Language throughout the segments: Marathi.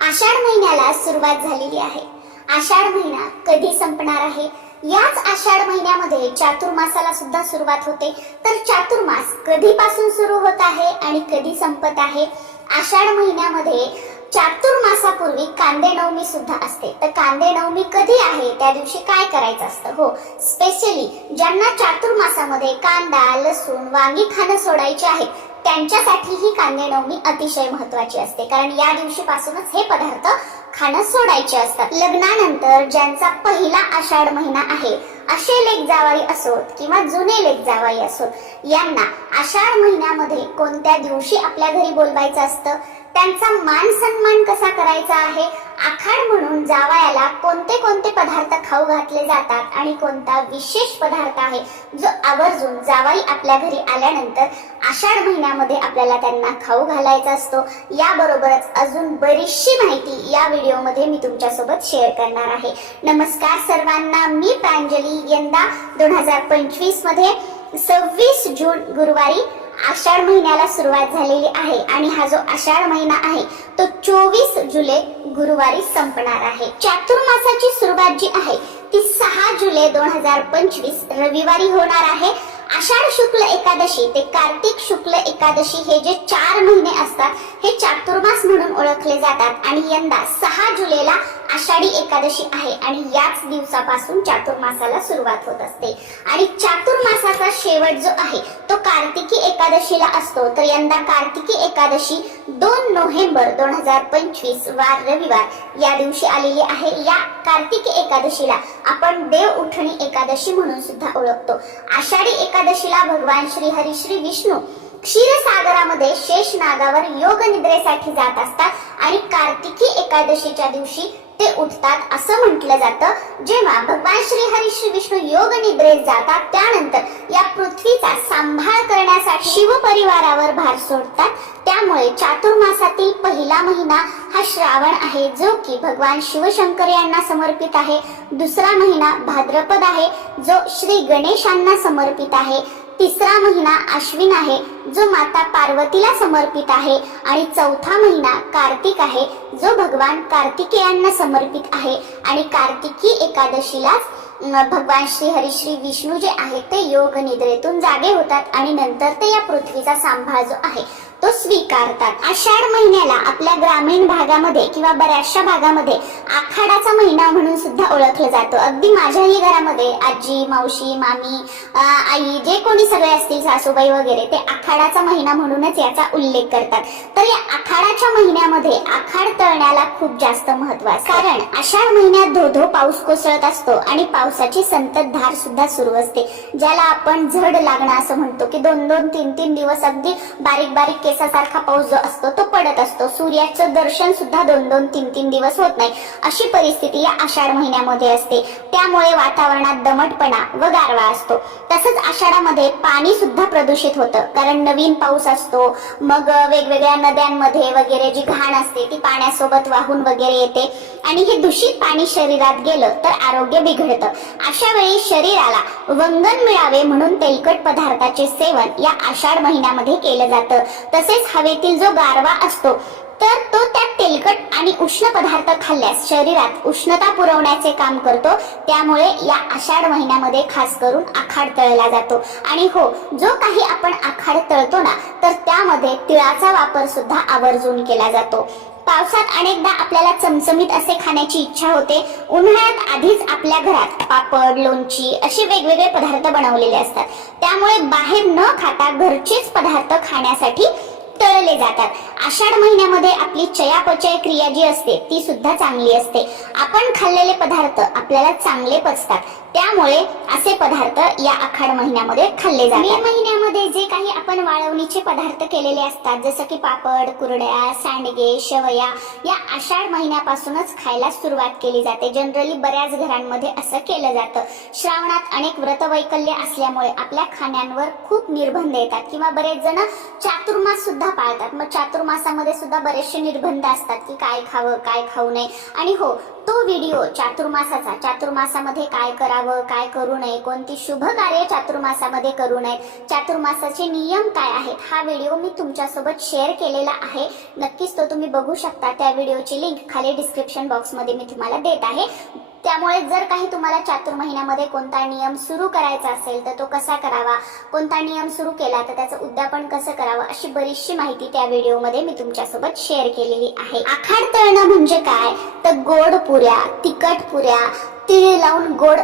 आषाढ महिन्याला सुरुवात झालेली आहे। आषाढ महिना कधी संपणार आहे? याच आषाढ महिन्यामध्ये चातुर्मासाला सुद्धा सुरुवात होते। तर चातुर्मास कधीपासून सुरू होत आहे आणि कधी संपत आहे? आषाढ महिन्यामध्ये चातुर्मासापूर्वी कांदे नवमी सुद्धा असते। तर कांदे नवमी कधी आहे? त्या दिवशी काय करायचं असतं? हो, स्पेशली ज्यांना चातुर्मासामध्ये कांदा, लसूण, वांगी खाणं सोडायचे आहे त्यांच्यासाठी ही कांदे नवमी अतिशय महत्त्वाची असते, कारण या दिवशीपासूनच हे पदार्थ खाणं सोडायचे असतात। लग्नानंतर ज्यांचा पहिला आषाढ महिना आहे असे लेक जावाई असोत किंवा जुने लेक जावाई असोत, यांना आषाढ महिन्यामध्ये कोणत्या दिवशी आपल्या घरी बोलवायचं असतं, त्यांचा मान सन्मान कसा करायचा आहे, आखाड म्हणून जावयाला कोणते कोणते पदार्थ खाऊ घातले जातात आणि कोणता विशेष पदार्थ आहे जो आवर्जून जावाई आपल्या घरी आल्यानंतर आषाढ महिन्यामध्ये आपल्याला त्यांना खाऊ घालायचा असतो, याबरोबरच अजून बरीचशी माहिती या व्हिडिओमध्ये मी तुमच्यासोबत शेअर करणार आहे। नमस्कार सर्वांना, मी प्रांजली। यंदा 2025 मध्ये 26 जून गुरुवारी आषाढ महिन्याला सुरुवात झालेली आहे आणि हा जो आषाढ महिना आहे तो 24 जुलै गुरुवारी संपणार आहे। चातुर्मासाची सुरुवात जी आहे ती 6 जुलै 2025 रविवारी होणार आहे। आषाढ शुक्ल एकादशी ते कार्तिक शुक्ल एकादशी हे जे 4 महिने असतात हे चातुर्मास म्हणून ओळखले जातात आणि यंदा 6 जुलैला आषाढी एकादशी आहे आणि याच दिवसापासून चातुर्मासाला सुरुवात होत असते। आणि चातुर्मासाचा शेवट जो आहे तो कार्तिकी एकादशीला असतो। तर यंदा कार्तिकी एकादशी 2 नोव्हेंबर 2025 वार रविवार या दिवशी आलेली आहे। या कार्तिकी एकादशीला आपण देव उठणी एकादशी म्हणून सुद्धा ओळखतो। आषाढी एकादशीला भगवान श्री हरी श्री विष्णू क्षीरसागरामध्ये शेष नागावर योग निद्रेसाठी जात असतात आणि कार्तिकी एकादशीच्या दिवशी ते उठतात असं म्हटलं जातं। जेव्हा भगवान श्री हरी श्री विष्णू योग निद्रेत जातात त्यानंतर या पृथ्वीचा सांभाळ करण्यासाठी शिव परिवारावर भार सोडतात। त्यामुळे चातुर्मासातील पहिला महिना हा श्रावण आहे जो की भगवान शिवशंकर यांना समर्पित आहे। दुसरा महिना भाद्रपद आहे जो श्री गणेशांना समर्पित आहे। तिसरा महिना अश्विन आहे जो माता पार्वतीला समर्पित आहे आणि चौथा महिना कार्तिक आहे जो भगवान कार्तिकेयांना समर्पित आहे। आणि कार्तिकी एकादशीलाच भगवान श्री हरी श्री विष्णू जे आहेत ते योग निद्रेतून जागे होतात आणि नंतर ते या पृथ्वीचा सांभाळ जो आहे तो स्वीकारतात। आषाढ महिन्याला आपल्या ग्रामीण भागामध्ये किंवा बऱ्याचशा भागामध्ये आखाडाचा महिना म्हणून सुद्धा ओळखलं जातं। अगदी माझ्याही घरामध्ये आजी, मावशी, मामी, आई जे कोणी सगळे असतील, सासूबाई वगैरे, ते आखाडाचा महिना म्हणूनच याचा उल्लेख करतात। तर या आखाडाच्या महिन्यामध्ये आखाड तळण्याला खूप जास्त महत्त्व असते, कारण आषाढ महिन्यात धो-धो पाऊस कोसळत असतो आणि पावसाची संततधार सुद्धा सुरू असते, ज्याला आपण झड लागणं असं म्हणतो की 2-2, 3-3 दिवस अगदी बारीक बारीक केसासारखा पाऊस जो असतो तो पडत असतो। सूर्याचं दर्शन सुद्धा 2-2, 3-3 दिवस होत नाही, अशी परिस्थिती या आषाढ महिन्यामध्ये असते। त्यामुळे वातावरणात दमटपणा व गारवा असतो। तसंच आषाढामध्ये पाणी सुद्धा प्रदूषित होतं, कारण नवीन पाऊस असतो, मग वेगवेगळ्या नद्यांमध्ये वगैरे जी घाण असते ती पाण्यासोबत वाहून वगैरे येते आणि हे दूषित पाणी शरीरात गेलं तर आरोग्य बिघडतं। अशा वेळी शरीराला वंगण मिळावे म्हणून तेलकट पदार्थाचे सेवन या आषाढ महिन्यामध्ये केलं जातं। तसेच हवेतील जो गारवा असतो तर तो त्या तेलकट आणि उष्ण पदार्थ खाल्ल्यास शरीरात उष्णता पुरवण्याचे काम करतो। त्यामुळे या आषाढ महिन्यामध्ये खास करून आखाड तळला जातो। आणि हो, जो काही आपण आखाड तळतो ना तर त्यामध्ये तिळाचा वापर सुद्धा आवर्जून केला जातो। पावसात अनेकदा आपल्याला चमचमीत असे खाण्याची इच्छा होते। उन्हाळ्यात आधीच आपल्या घरात पापड, लोणची असे वेगवेगळे पदार्थ बनवलेले असतात, त्यामुळे बाहेर न खाता घरचेच पदार्थ खाण्यासाठी तळले जातात। आषाढ महिन्यामध्ये आपली चयापचय क्रिया जी असते ती सुद्धा चांगली असते। आपण खाल्लेले पदार्थ आपल्याला चांगले पचतात, त्यामुळे असे पदार्थ या आखाड महिन्यामध्ये खाल्ले जातात। मे महिन्यामध्ये जे काही आपण वाळवणीचे पदार्थ केलेले असतात जसं की पापड, कुरड्या, सांडगे, शेवया, या आषाढ महिन्यापासूनच खायला सुरुवात केली जाते। जनरली बऱ्याच घरांमध्ये असं केलं जातं। श्रावणात अनेक व्रतवैकल्य असल्यामुळे आपल्या खाण्यांवर खूप निर्बंध येतात किंवा बरेच जण चातुर्मास सुद्धा पाळतात। मग चातुर्मास चातुर्मासामध्ये सुद्धा बरेचसे निर्बंध असतात की काय खावं काय खाऊ नये. आणि हो, तो व्हिडिओ चातुर्मासामध्ये काय करावं काय करू नये, कोणती शुभ कार्य चातुर्मासामध्ये करू नये, चातुर्मासाचे नियम काय आहेत, हा व्हिडिओ मी तुमच्यासोबत शेअर केलेला आहे. नक्कीच तो तुम्ही बघू शकता. त्या व्हिडिओची लिंक खाली डिस्क्रिप्शन बॉक्समध्ये मी तुम्हाला देत आहे. त्यामुळे जर काही तुम्हाला चातुर महिन्यामध्ये कोणता नियम सुरू करायचा असेल तर तो कसा करावा, कोणता नियम सुरू केला तर त्याचं उद्यापन कसं करावं, अशी बरीचशी माहिती त्या व्हिडिओमध्ये मी तुमच्यासोबत शेअर केलेली आहे. आखाड तळणं म्हणजे काय तर गोड पुऱ्या, तिखट पुऱ्या, तीळ लावून गोड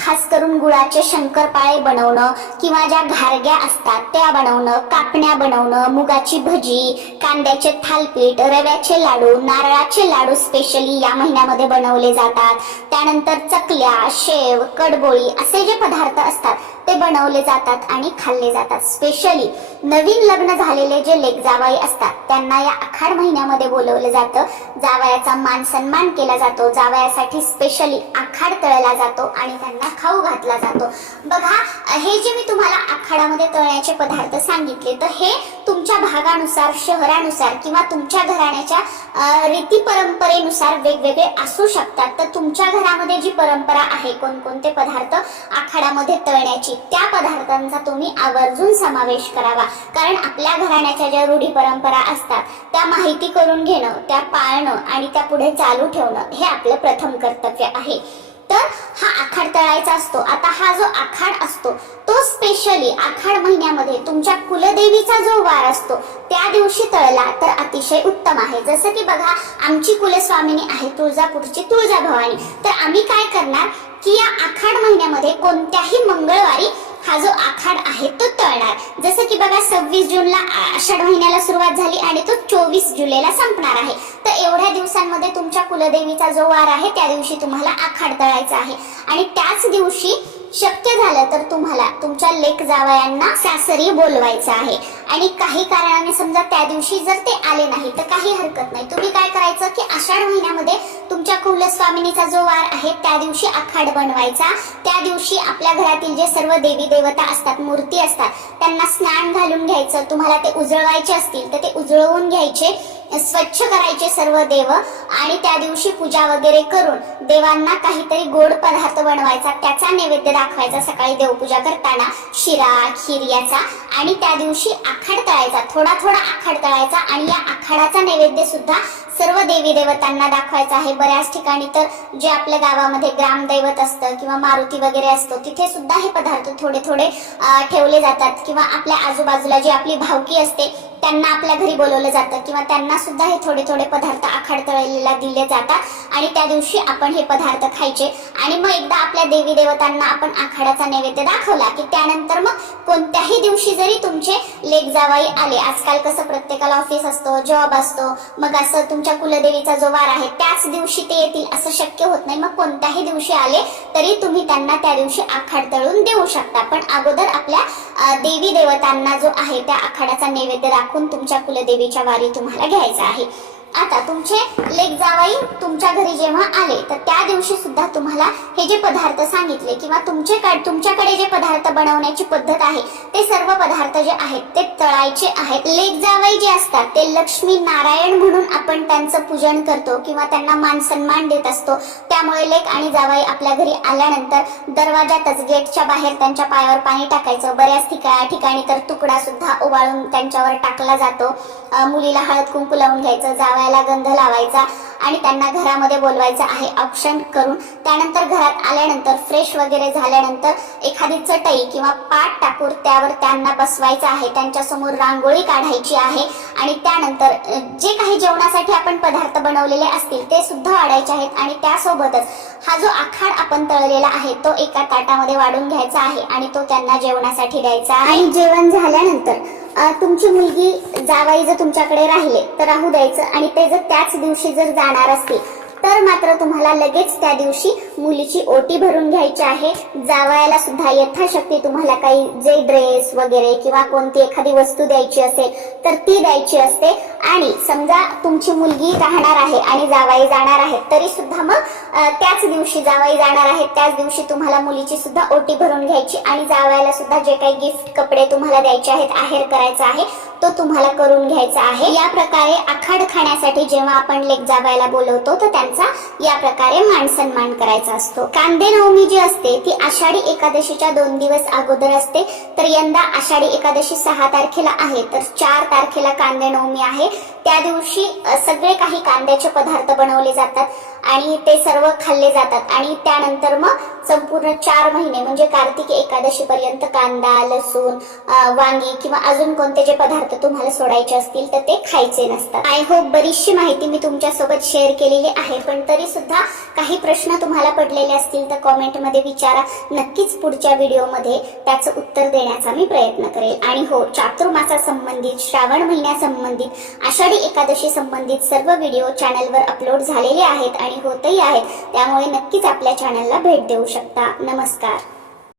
खास करून गुळाचे शंकरपाळे बनवणं किंवा ज्या घारग्या असतात त्या बनवणं, कापण्या बनवणं, मुगाची भजी, कांद्याचे थालपीठ, रव्याचे लाडू, नारळाचे लाडू स्पेशली या महिन्यामध्ये बनवले जातात. त्यानंतर चकल्या, शेव, कडबोळी असे जे पदार्थ असतात ते बनवले जातात आणि खाल्ले जातात. स्पेशली नवीन लग्न झालेले जे लेक जावाई असतात त्यांना या आखाड महिन्यामध्ये बोलवलं जातं. जावयाचा मान सन्मान केला जातो, जावयासाठी स्पेशली आखाड तळला जातो आणि त्यांना खाऊ घातला जातो. बघा, हे जे मी तुम्हाला आखाडामध्ये तळण्याचे पदार्थ सांगितले तर हे तुमच्या भागानुसार, शहरानुसार किंवा तुमच्या घराण्याच्या रीती परंपरेनुसार वेगवेगळे असू शकतात. तर तुमच्या घरामध्ये जी परंपरा आहे कोणकोणते पदार्थ आखाडामध्ये तळण्याची, त्या पदार्थांचा तुम्ही आवर्जून समावेश करावा. कारण आपल्या घराण्याच्या ज्या रूढी परंपरा असतात त्या माहिती करून घेणं, त्या पाळणं आणि त्या पुढे चालू ठेवणं हे आपलं प्रथम कर्तव्य आहे. तर हा आखाड तळायचा असतो. आता हा जो आखाड असतो तो स्पेशली आखाड महिन्यामध्ये तुमच्या कुलदेवीचा जो वार असतो त्या दिवशी तळला तर अतिशय उत्तम आहे. जसं की बघा, आमची कुलस्वामिनी आहे तुळजापूरची तुळजाभवानी. तर आम्ही काय करणार की या आखाड महिन्यामध्ये कोणत्याही मंगळवारी हा जो आखाड आहे तो तळणार. जसं की बघा, 26 जूनला आषाढ महिन्याला सुरुवात झाली आणि तो 24 जुलैला संपणार आहे. तर एवढ्या दिवसांमध्ये तुमच्या कुलदेवीचा जो वार आहे त्या दिवशी तुम्हाला आखाड तळायचा आहे. आणि त्याच दिवशी शक्य झालं तर तुम्हाला तुमच्या लेक जावयांना सासरी बोलवायचं आहे. आणि काही कारणाने समजा त्या दिवशी जर ते आले नाही तर काही हरकत नाही. तुम्ही काय करायचं की आषाढ महिन्यामध्ये तुमच्या कुलस्वामिनीचा जो वार आहे त्या दिवशी आखाड बनवायचा. त्या दिवशी आपल्या घरातील जे सर्व देवी देवता असतात, मूर्ती असतात, त्यांना स्नान घालून घ्यायचं. तुम्हाला ते उजळवायचे असतील तर ते उजळवून घ्यायचे, स्वच्छ करायचे सर्व देव. आणि त्या दिवशी पूजा वगैरे करून देवांना काहीतरी गोड पदार्थ बनवायचा, त्याचा नैवेद्य दाखवायचा सकाळी देवपूजा करताना, शिरा खीर याचा. आणि त्या दिवशी आखाड तळायचा, थोडा थोडा आखाड तळायचा आणि या आखाडाचा नैवेद्य सुद्धा सर्व देवी देवतांना दाखवायचा आहे. बऱ्याच ठिकाणी तर जे आपल्या गावामध्ये ग्रामदैवत असतं किंवा मारुती वगैरे असतो तिथे सुद्धा हे पदार्थ थोडे थोडे ठेवले जातात. किंवा आपल्या आजूबाजूला जी आपली भावकी असते त्यांना आपल्या घरी बोलवलं जातं किंवा त्यांना सुद्धा हे थोडे थोडे पदार्थ आखाड तळलेला दिले जातात आणि त्या दिवशी आपण हे पदार्थ खायचे. आणि मग एकदा आपल्या देवी देवतांना आपण आखाड्याचा नैवेद्य दाखवला की त्यानंतर मग कोणत्याही दिवशी जरी तुमचे लेक जावाई आले, आजकाल कसं प्रत्येकाला ऑफिस असतो, जॉब असतो, मग असं तुमच्या कुलदेवीचा जो वार आहे त्याच दिवशी ते येतील असं शक्य होत नाही. मग कोणत्याही दिवशी आले तरी तुम्ही त्यांना त्या दिवशी आखाड तळून देऊ शकता. पण अगोदर आपल्या देवी देवतांना जो आहे त्या आखाड्याचा नैवेद्य दाखवून तुमच्या कुलदेवीच्या वारी तुम्हाला घ्यायचा आहे. आता तुमचे लेक जावाई तुमच्या घरी जेव्हा आले तर त्या दिवशी सुद्धा तुम्हाला हे जे पदार्थ सांगितले किंवा तुमच्याकडे जे पदार्थ बनवण्याची पद्धत आहे ते सर्व पदार्थ जे आहेत ते तळायचे आहेत. लेक जावाई जे असतात ते लक्ष्मी नारायण म्हणून आपण त्यांचं पूजन करतो किंवा त्यांना मान सन्मान देत असतो. त्यामुळे लेक आणि जावाई आपल्या घरी आल्यानंतर दरवाजातच गेटच्या बाहेर त्यांच्या पायावर पाणी टाकायचं. बऱ्याच ठिकाणी तर तुकडा सुद्धा उबाळून त्यांच्यावर टाकला जातो. मुलीला हळद कुंकू लावून घ्यायचं, जावयाला गंध लावायचा आणि त्यांना घरामध्ये बोलवायचं आहे औक्षण करून. त्यानंतर घरात आल्यानंतर फ्रेश वगैरे झाल्यानंतर एखादी चटई किंवा पाट टाकून त्यावर त्यांना बसवायचं आहे. त्यांच्यासमोर रांगोळी काढायची आहे आणि त्यानंतर जे काही जेवणासाठी आपण पदार्थ बनवलेले असतील ते सुद्धा वाढायचे आहेत. आणि त्यासोबतच हा जो आखाड आपण तळलेला आहे तो एका ताटामध्ये वाढून घ्यायचा आहे आणि तो त्यांना जेवणासाठी द्यायचा आहे. आणि जेवण झाल्यानंतर तुमची मुलगी जावाई जर तुमच्याकडे राहिले तर राहू द्यायचं आणि ते जर त्याच दिवशी जर जाणार असतील तर मात्र तुम्हाला लगेच त्या दिवशी मुलीची ओटी भरून घ्यायची आहे. जावयाला सुद्धा यथाशक्ती तुम्हाला काही जे ड्रेस वगैरे किंवा कोणती एखादी वस्तू द्यायची असेल तर ती द्यायची असते. आणि समजा तुमची मुलगी राहणार आहे आणि जावई जाणार आहेत तरी सुद्धा मग त्याच दिवशी जावई जाणार आहेत त्याच दिवशी तुम्हाला मुलीची सुद्धा ओटी भरून घ्यायची आणि जावयाला सुद्धा जे काही गिफ्ट कपडे तुम्हाला द्यायचे आहेत, आहेर करायचा आहे तो तुम्हाला करून घ्यायचा आहे. या प्रकारे आखाड खाण्यासाठी जेव्हा आपण लेक जावयाला बोलवतो तर त्यांचा या प्रकारे मान सन्मान करायचा असतो. कांदे नवमी जी असते ती आषाढी एकादशीच्या 2 दिवस अगोदर असते. तर यंदा आषाढी एकादशी 6 तारखेला आहे तर 4 तारखेला कांदे नवमी आहे. त्या दिवशी सगळे काही कांद्याचे पदार्थ बनवले जातात आणि ते सर्व खाल्ले जातात आणि त्यानंतर मग संपूर्ण 4 महिने म्हणजे कार्तिक एकादशी पर्यंत कांदा, लसूण, वांगी किंवा अजून कोणते जे पदार्थ तुम्हाला सोडायचे असतील तर ते खायचे नसतात. आय होप बरीचशी माहिती मी तुमच्या सोबत शेअर केलेली आहे, पण तरी सुद्धा काही प्रश्न तुम्हाला पडलेले असतील तर कॉमेंटमध्ये विचारा. नक्कीच पुढच्या व्हिडिओमध्ये त्याचं उत्तर देण्याचा मी प्रयत्न करेल. आणि हो, चातुर्मासा संबंधित, श्रावण महिन्या संबंधित, आषाढी एकादशी संबंधित सर्व व्हिडिओ चॅनलवर अपलोड झालेले आहेत आणि होतही आहेत. त्यामुळे नक्कीच आपल्या चॅनलला भेट देऊ शकता. नमस्कार.